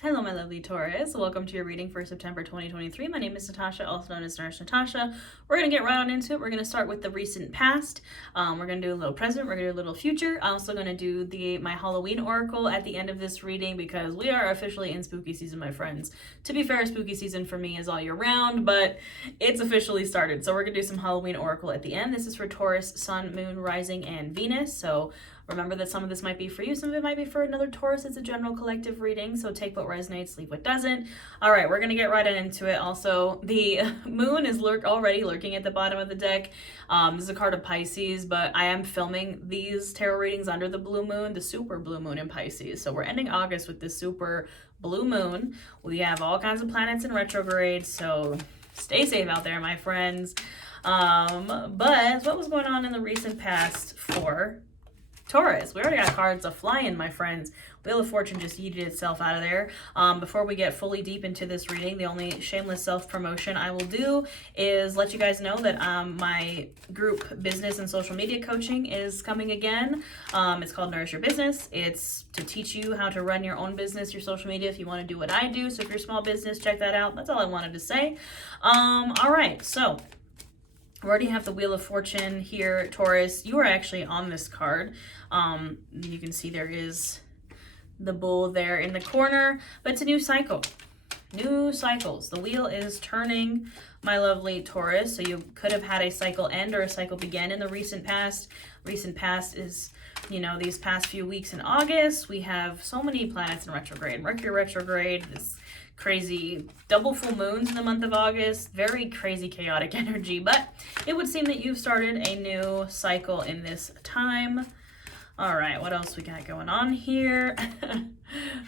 Hello, my lovely Taurus. Welcome to your reading for September 2023. My name is Natasha, also known as Nurse Natasha. We're going to get right on into it. We're going to start with the recent past. We're going to do a little present. We're going to do a little future. I'm also going to do my Halloween oracle at the end of this reading because we are officially in spooky season, my friends. To be fair, spooky season for me is all year round, but it's officially started. So we're going to do some Halloween oracle at the end. This is for Taurus, Sun, Moon, Rising, and Venus. So remember that some of this might be for you, some of it might be for another Taurus. It's a general collective reading, so take what resonates, leave what doesn't. All right, we're going to get right into it. Also, the moon is already lurking at the bottom of the deck. This is a card of Pisces, but I am filming these tarot readings under the blue moon, the super blue moon in Pisces. So we're ending August with this super blue moon. We have all kinds of planets in retrograde, so stay safe out there, my friends. But what was going on in the recent past for Taurus? We already got cards a-flying, my friends. Wheel of Fortune just yeeted itself out of there. Before we get fully deep into this reading, the only shameless self-promotion I will do is let you guys know that my group business and social media coaching is coming again. It's called Nourish Your Business. It's to teach you how to run your own business, your social media, if you want to do what I do. So if you're a small business, check that out. That's all I wanted to say. All right, so we already have the Wheel of Fortune here, Taurus. You are actually on this card. You can see there is the bull there in the corner, but it's a new cycle. New cycles. The wheel is turning, my lovely Taurus. So you could have had a cycle end or a cycle begin in the recent past. Recent past is, these past few weeks in August. We have so many planets in retrograde. Mercury retrograde, this crazy double full moons in the month of August. Very crazy, chaotic energy. But it would seem that you've started a new cycle in this time. All right, what else we got going on here?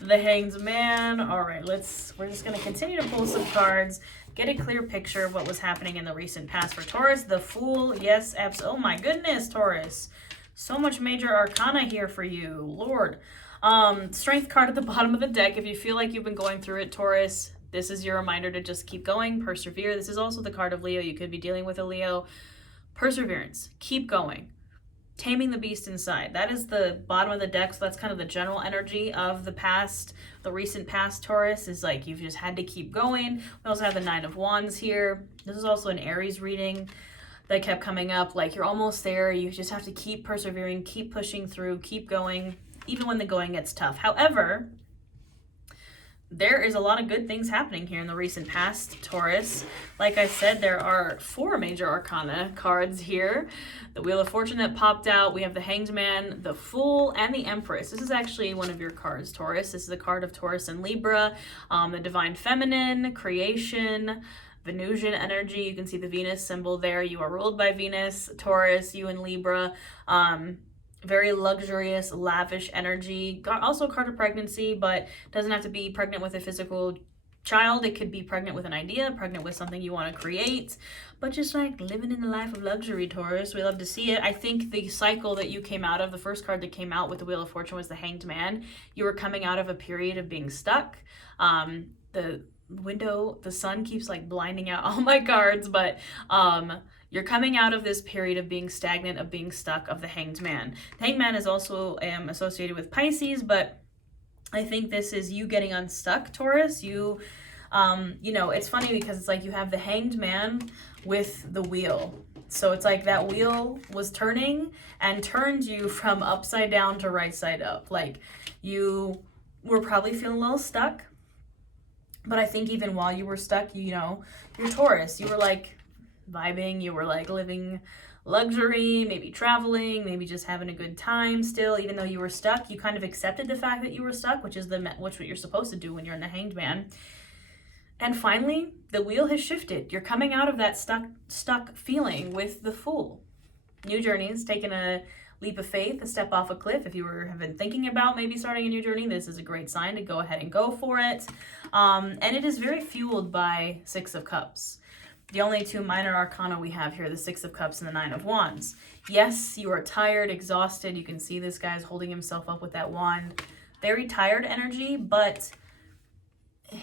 The Hanged Man. All right, we're just going to continue to pull some cards, get a clear picture of what was happening in the recent past for Taurus. The Fool, yes, absolutely. Oh my goodness, Taurus. So much major arcana here for you, Lord. Strength card at the bottom of the deck. If you feel like you've been going through it, Taurus, this is your reminder to just keep going, persevere. This is also the card of Leo. You could be dealing with a Leo. Perseverance, keep going. Taming the beast inside. That is the bottom of the deck, so that's kind of the general energy of the past, the recent past, Taurus, is like you've just had to keep going. We also have the Nine of Wands here. This is also an Aries reading that kept coming up, like you're almost there. You just have to keep persevering, keep pushing through, keep going, even when the going gets tough. However, there is a lot of good things happening here in the recent past, Taurus. Like I said, there are 4 major arcana cards here. The Wheel of Fortune that popped out. We have the Hanged Man, the Fool, and the Empress. This is actually one of your cards, Taurus. This is a card of Taurus and Libra. The Divine Feminine, Creation, Venusian energy. You can see the Venus symbol there. You are ruled by Venus, Taurus, you and Libra. Very luxurious, lavish energy. Also a card of pregnancy, but doesn't have to be pregnant with a physical child. It could be pregnant with an idea, pregnant with something you want to create, but just like living in the life of luxury, Taurus. We love to see it. I think the cycle that you came out of, the first card that came out with the Wheel of Fortune was the Hanged Man. You were coming out of a period of being stuck. The sun keeps like blinding out all my cards, but you're coming out of this period of being stagnant, of being stuck, of the Hanged Man. The Hanged Man is also associated with Pisces, but I think this is you getting unstuck, Taurus. It's funny because it's like you have the Hanged Man with the wheel. So it's like that wheel was turning and turned you from upside down to right side up. Like you were probably feeling a little stuck. But I think even while you were stuck, you're Taurus. You were like vibing, you were like living luxury, maybe traveling, maybe just having a good time still. Even though you were stuck, you kind of accepted the fact that you were stuck, which is what you're supposed to do when you're in the Hanged Man. And finally, the wheel has shifted. You're coming out of that stuck feeling with the Fool. New journeys, taking a leap of faith, a step off a cliff. If you have been thinking about maybe starting a new journey, this is a great sign to go ahead and go for it. And it is very fueled by 6 of Cups. The only 2 minor arcana we have here, the 6 of Cups and the 9 of Wands. Yes, you are tired, exhausted. You can see this guy's holding himself up with that wand. Very tired energy, but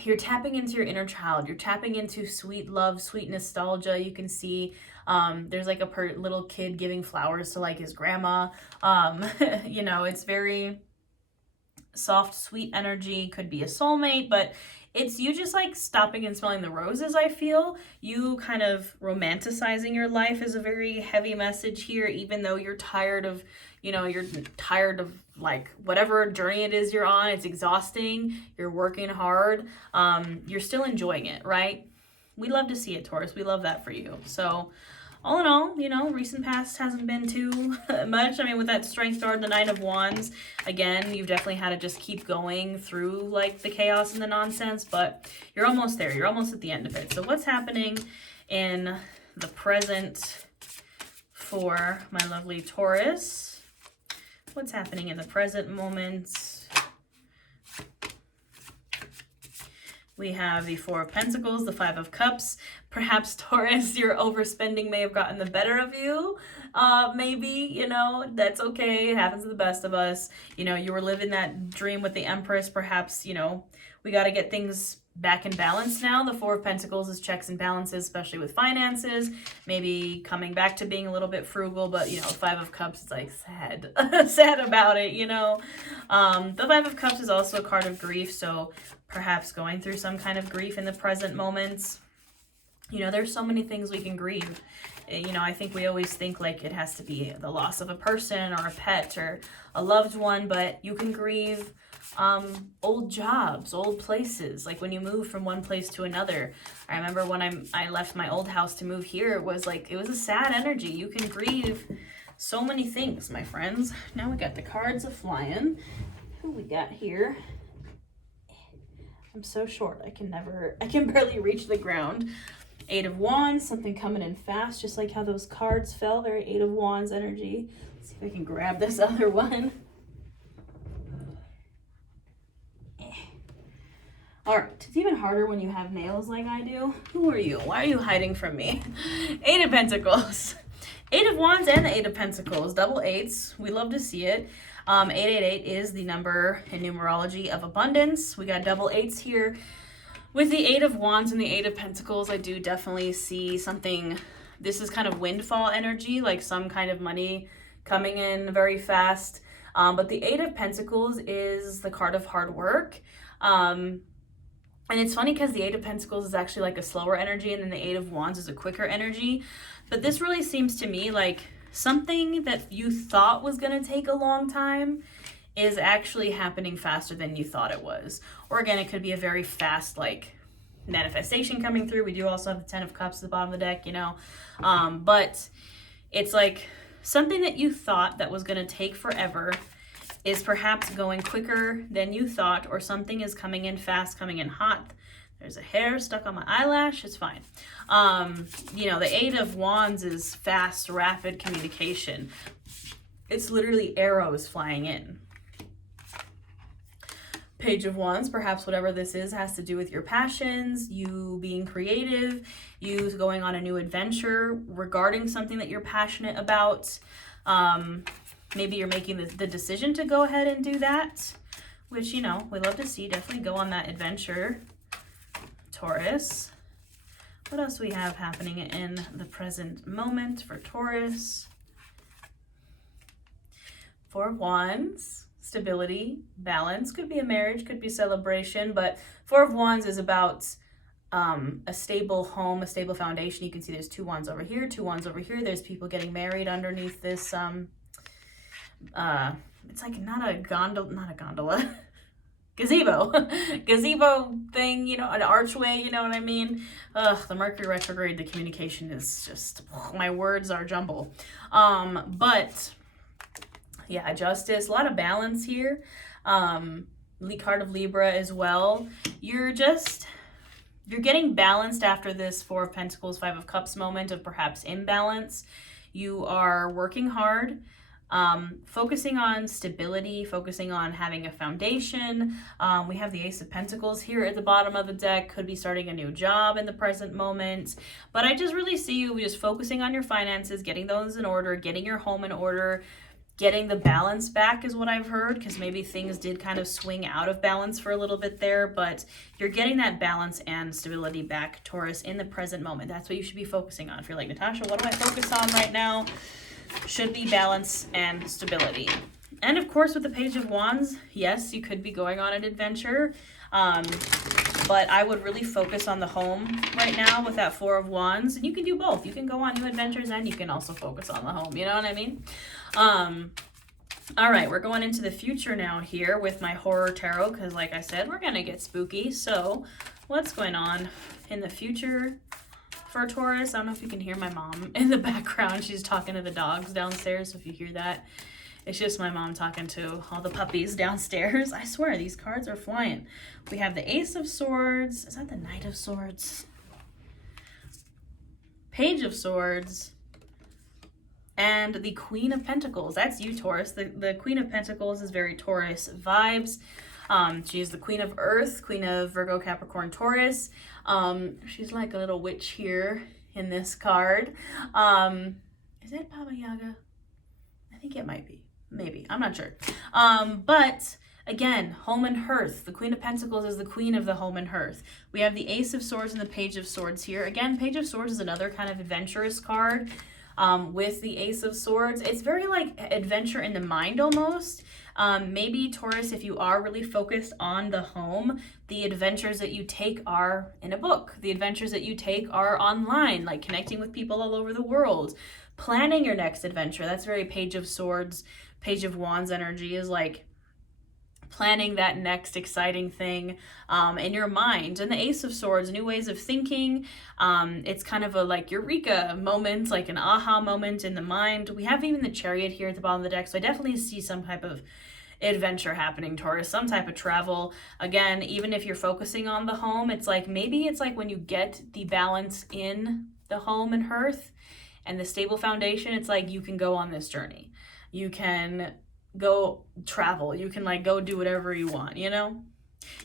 you're tapping into your inner child. You're tapping into sweet love, sweet nostalgia. You can see there's like a little kid giving flowers to like his grandma. It's very soft, sweet energy, could be a soulmate, but it's you just like stopping and smelling the roses, I feel. You kind of romanticizing your life is a very heavy message here, even though you're tired of, you're tired of like whatever journey it is you're on. It's exhausting. You're working hard. You're still enjoying it, right? We love to see it, Taurus. We love that for you. So all in all, recent past hasn't been too much. I mean, with that Strength card, the Knight of Wands, again, you've definitely had to just keep going through like the chaos and the nonsense, but you're almost there. You're almost at the end of it. So what's happening in the present for my lovely Taurus? What's happening in the present moment? We have the Four of Pentacles, the Five of Cups. Perhaps, Taurus, your overspending may have gotten the better of you. Maybe, that's okay. It happens to the best of us. You were living that dream with the Empress. Perhaps, we got to get things back in balance now. The Four of Pentacles is checks and balances, especially with finances. Maybe coming back to being a little bit frugal, but, Five of Cups is like sad. Sad about it, The Five of Cups is also a card of grief, so perhaps going through some kind of grief in the present moments. There's so many things we can grieve. I think we always think like it has to be the loss of a person or a pet or a loved one, but you can grieve old jobs, old places, like when you move from one place to another. I remember when I left my old house to move here, it was a sad energy. You can grieve so many things, my friends. Now we got the cards of flying. Who we got here? I'm so short, I can barely reach the ground. Eight of Wands, something coming in fast, just like how those cards fell, very Eight of Wands energy. Let's see if I can grab this other one. All right, it's even harder when you have nails like I do. Who are you? Why are you hiding from me? Eight of Pentacles. Eight of Wands and the Eight of Pentacles, double eights. We love to see it. 888 is the number in numerology of abundance. We got double eights here. With the Eight of Wands and the Eight of Pentacles, I do definitely see something. This is kind of windfall energy, like some kind of money coming in very fast. But the Eight of Pentacles is the card of hard work. And it's funny because the Eight of Pentacles is actually like a slower energy, and then the Eight of Wands is a quicker energy. But this really seems to me like something that you thought was going to take a long time is actually happening faster than you thought it was. Or again, it could be a very fast like manifestation coming through. We do also have the Ten of Cups at the bottom of the deck, but it's like something that you thought that was going to take forever is perhaps going quicker than you thought, or something is coming in fast, coming in hot. There's a hair stuck on my eyelash. It's fine. The Eight of Wands is fast, rapid communication. It's literally arrows flying in. Page of Wands, perhaps whatever this is has to do with your passions, you being creative, you going on a new adventure regarding something that you're passionate about. Maybe you're making the decision to go ahead and do that, which, we love to see. Definitely go on that adventure, Taurus. What else do we have happening in the present moment for Taurus? Four of Wands. Stability, balance, could be a marriage, could be celebration, but Four of Wands is about a stable home, a stable foundation. You can see there's two wands over here, two wands over here. There's people getting married underneath this, it's like not a gondola, gazebo thing, an archway, you know what I mean? The Mercury retrograde, the communication is just, my words are jumble. But yeah, justice, a lot of balance here. Card of Libra as well. You're getting balanced after this Four of Pentacles, Five of Cups moment of perhaps imbalance. You are working hard, focusing on stability, focusing on having a foundation. We have the Ace of Pentacles here at the bottom of the deck. Could be starting a new job in the present moment. But I just really see you just focusing on your finances, getting those in order, getting your home in order, getting the balance back is what I've heard, because maybe things did kind of swing out of balance for a little bit there, but you're getting that balance and stability back, Taurus, in the present moment. That's what you should be focusing on. If you're like, Natasha, what do I focus on right now? Should be balance and stability. And of course, with the Page of Wands, yes, you could be going on an adventure. But I would really focus on the home right now with that Four of Wands. And you can do both. You can go on new adventures and you can also focus on the home. You know what I mean? All right, we're going into the future now here with my horror tarot. Because like I said, we're going to get spooky. So what's going on in the future for Taurus? I don't know if you can hear my mom in the background. She's talking to the dogs downstairs. So if you hear that, it's just my mom talking to all the puppies downstairs. I swear, these cards are flying. We have the Ace of Swords. Is that the Knight of Swords? Page of Swords. And the Queen of Pentacles. That's you, Taurus. The Queen of Pentacles is very Taurus vibes. She's the Queen of Earth, Queen of Virgo, Capricorn, Taurus. She's like a little witch here in this card. Is it Baba Yaga? I think it might be. Maybe. I'm not sure. But again, home and hearth. The Queen of Pentacles is the queen of the home and hearth. We have the Ace of Swords and the Page of Swords here. Again, Page of Swords is another kind of adventurous card with the Ace of Swords. It's very like adventure in the mind almost. Maybe Taurus, if you are really focused on the home, the adventures that you take are in a book. The adventures that you take are online, like connecting with people all over the world. Planning your next adventure. That's very Page of Swords, Page of Wands energy is like planning that next exciting thing in your mind. And the Ace of Swords, new ways of thinking. It's kind of a like eureka moment, like an aha moment in the mind. We have even the Chariot here at the bottom of the deck. So I definitely see some type of adventure happening, Taurus, some type of travel. Again, even if you're focusing on the home, it's like maybe it's like when you get the balance in the home and hearth and the stable foundation, it's like you can go on this journey. You can go travel. You can like go do whatever you want, you know?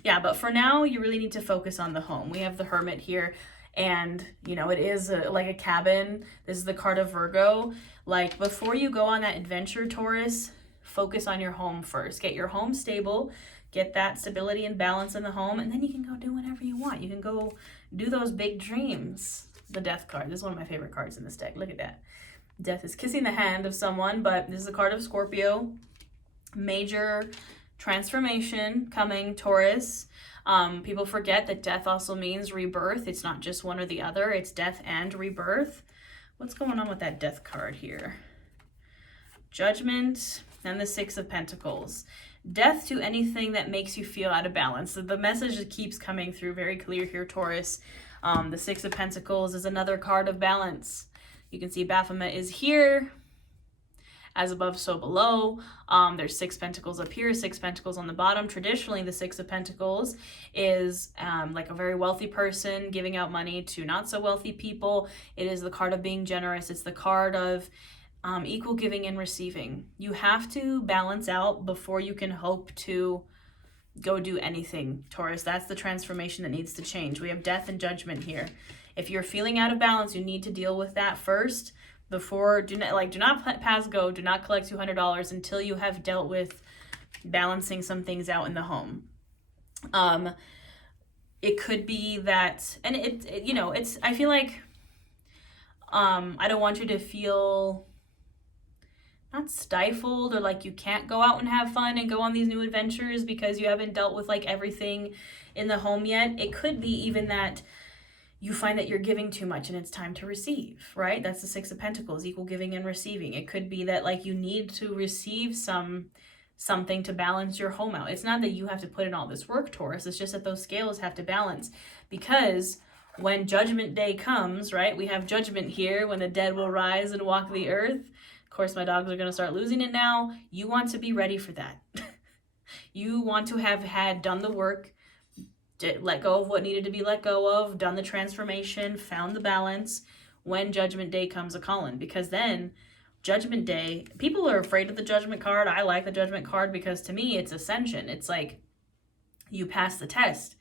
Yeah, but for now, you really need to focus on the home. We have the Hermit here, and you know, it is like a cabin. This is the card of Virgo. Like before you go on that adventure, Taurus, focus on your home first. Get your home stable, get that stability and balance in the home, and then you can go do whatever you want. You can go do those big dreams. The Death card. This is one of my favorite cards in this deck. Look at that. Death is kissing the hand of someone, but this is a card of Scorpio. Major transformation coming, Taurus. People forget that death also means rebirth. It's not just one or the other. It's death and rebirth. What's going on with that Death card here? Judgment and the Six of Pentacles. Death to anything that makes you feel out of balance. So the message that keeps coming through very clear here, Taurus. The Six of Pentacles is another card of balance. You can see Baphomet is here, as above, so below. There's 6 pentacles up here, 6 pentacles on the bottom. Traditionally, the 6 of Pentacles is like a very wealthy person giving out money to not so wealthy people. It is the card of being generous. It's the card of equal giving and receiving. You have to balance out before you can hope to go do anything, Taurus. That's the transformation that needs to change. We have death and judgment here. If you're feeling out of balance, you need to deal with that first before, do not pass go, do not collect $200 until you have dealt with balancing some things out in the home. It could be that, and it's, I feel like, I don't want you to feel not stifled or like you can't go out and have fun and go on these new adventures because you haven't dealt with like everything in the home yet. It could be even that you find that you're giving too much and it's time to receive, right? That's the Six of Pentacles, equal giving and receiving. It could be that like you need to receive something to balance your home out. It's not that you have to put in all this work, Taurus. It's just that those scales have to balance, because when Judgment Day comes, right? We have judgment here, when the dead will rise and walk the earth. Of course, my dogs are going to start losing it now. You want to be ready for that. You want to have done the work, let go of what needed to be let go of, done the transformation, found the balance when Judgment Day comes a-calling. Because then Judgment Day, people are afraid of the Judgment card. I like the Judgment card because to me it's ascension. It's like you pass the test.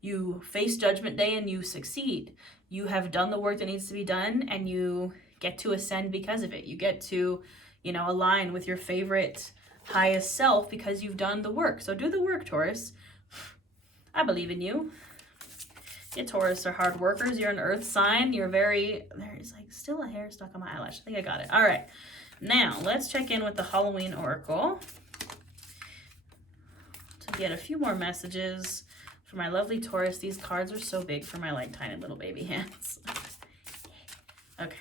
You face Judgment Day and you succeed. You have done the work that needs to be done and you get to ascend because of it. You get to, align with your favorite highest self because you've done the work. So do the work, Taurus. I believe in you. You Taurus are hard workers. You're an earth sign. There's like still a hair stuck on my eyelash. I think I got it. All right. Now let's check in with the Halloween Oracle. get a few more messages for my lovely Taurus. These cards are so big for my like tiny little baby hands. Okay.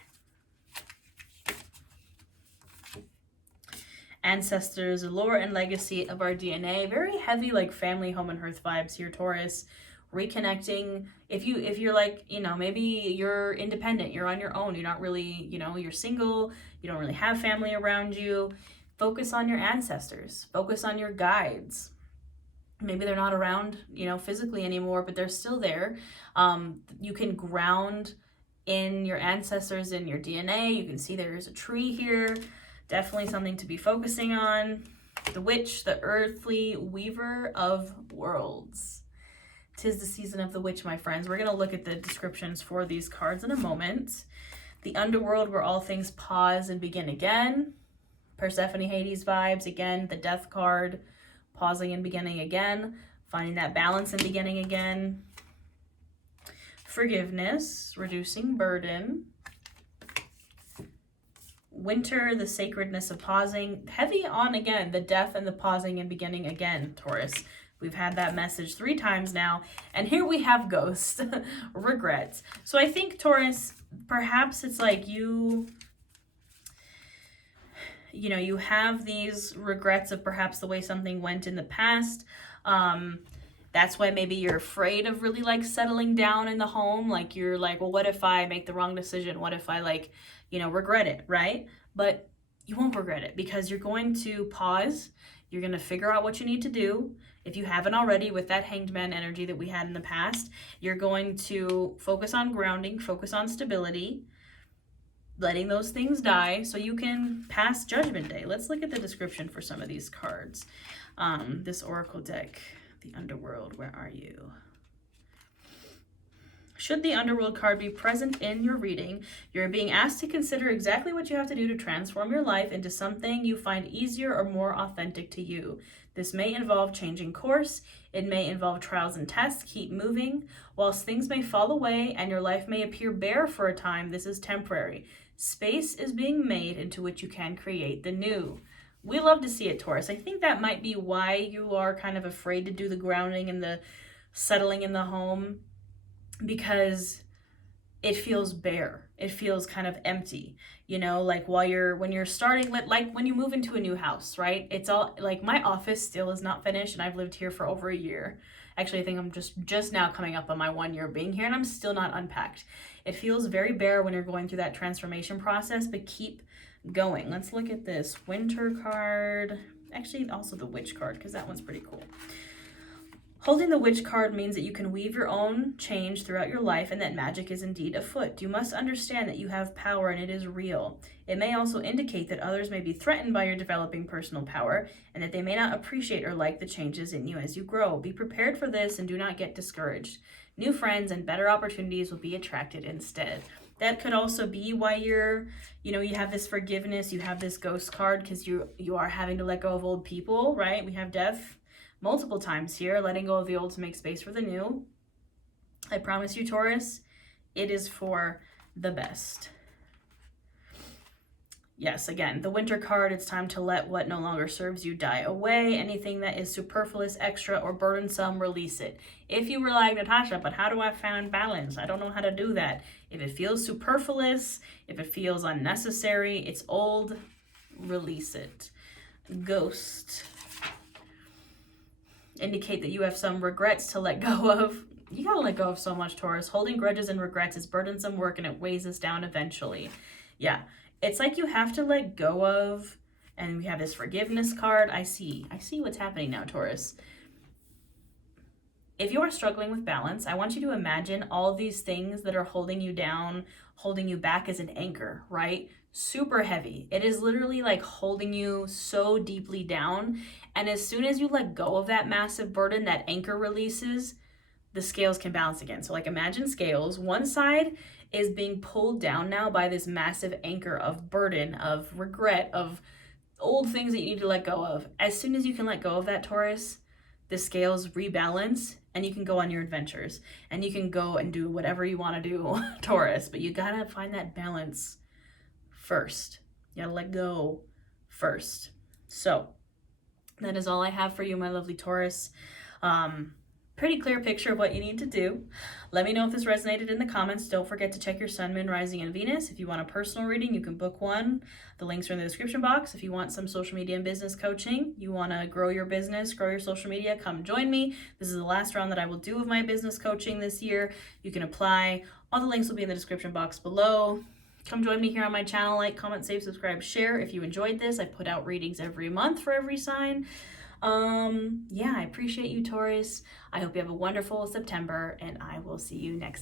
Ancestors, the lore and legacy of our DNA. Very heavy like family, home and hearth vibes here, Taurus. Reconnecting. If you're like, you know, maybe you're independent, you're on your own, you're not really, you know, you're single, you don't really have family around you. Focus on your ancestors. Focus on your guides. Maybe they're not around, you know, physically anymore, but they're still there. You can ground in your ancestors, in your DNA. You can see there is a tree here. Definitely something to be focusing on. The witch, the earthly weaver of worlds. 'Tis the season of the witch, my friends. We're going to look at the descriptions for these cards in a moment. The underworld, where all things pause and begin again. Persephone, Hades vibes. Again, the death card. Pausing and beginning again. Finding that balance and beginning again. Forgiveness, reducing burden. Winter, the sacredness of pausing. Heavy on, again, the death and the pausing and beginning again, Taurus. We've had that message 3 times now. And here we have ghost, regrets. So I think, Taurus, perhaps it's like you know, you have these regrets of perhaps the way something went in the past. That's why maybe you're afraid of really like settling down in the home. Like you're like, well, what if I make the wrong decision? What if I like, you know, regret it, right? But you won't regret it because you're going to pause. You're going to figure out what you need to do. If you haven't already, with that Hanged Man energy that we had in the past, you're going to focus on grounding, focus on stability, letting those things die so you can pass Judgment Day. Let's look at the description for some of these cards. This Oracle deck, the Underworld, where are you? Should the Underworld card be present in your reading, you're being asked to consider exactly what you have to do to transform your life into something you find easier or more authentic to you. This may involve changing course. It may involve trials and tests. Keep moving. Whilst things may fall away and your life may appear bare for a time, this is temporary. Space is being made into which you can create the new. We love to see it, Taurus. I think that might be why you are kind of afraid to do the grounding and the settling in the home, because it feels bare. It feels kind of empty, you know, like when you're starting, like when you move into a new house, right? It's all like my office still is not finished and I've lived here for over a year. Actually, I think I'm just now coming up on my 1 year being here and I'm still not unpacked. It feels very bare when you're going through that transformation process, but keep going. Let's look at this Winter card. Actually, also the Witch card, because that one's pretty cool. Holding the Witch card means that you can weave your own change throughout your life and that magic is indeed afoot. You must understand that you have power and it is real. It may also indicate that others may be threatened by your developing personal power and that they may not appreciate or like the changes in you as you grow. Be prepared for this and do not get discouraged. New friends and better opportunities will be attracted instead. That could also be why you have this forgiveness, you have this Ghost card, because you are having to let go of old people, right? We have death multiple times here, letting go of the old to make space for the new. I promise you, Taurus, it is for the best. Yes, again, the Winter card, it's time to let what no longer serves you die away. Anything that is superfluous, extra, or burdensome, release it. If you were like, Natasha, but how do I find balance? I don't know how to do that. If it feels superfluous, if it feels unnecessary, it's old, release it. Ghost. Indicate that you have some regrets to let go of. You gotta let go of so much, Taurus. Holding grudges and regrets is burdensome work and it weighs us down eventually. Yeah, it's like you have to let go of, and we have this forgiveness card. I see what's happening now, Taurus. If you are struggling with balance, I want you to imagine all these things that are holding you down, holding you back as an anchor, right? Super heavy. It is literally like holding you so deeply down. And as soon as you let go of that massive burden, that anchor releases, the scales can balance again. So like imagine scales. One side is being pulled down now by this massive anchor of burden, of regret, of old things that you need to let go of. As soon as you can let go of that, Taurus, the scales rebalance and you can go on your adventures and you can go and do whatever you want to do, Taurus. But you gotta find that balance first. You gotta let go first. So That is all I have for you, my lovely Taurus. Pretty clear picture of what you need to do. Let me know if this resonated in the comments. Don't forget to check your Sun, Moon, Rising, and Venus. If you want a personal reading, you can book one. The links are in the description box. If you want some social media and business coaching, you want to grow your business, grow your social media, come join me. This is the last round that I will do of my business coaching this year. You can apply. All the links will be in the description box below. Come join me here on my channel. Like, comment, save, subscribe, share. If you enjoyed this, I put out readings every month for every sign. Yeah, I appreciate you, Taurus. I hope you have a wonderful September, and I will see you next time.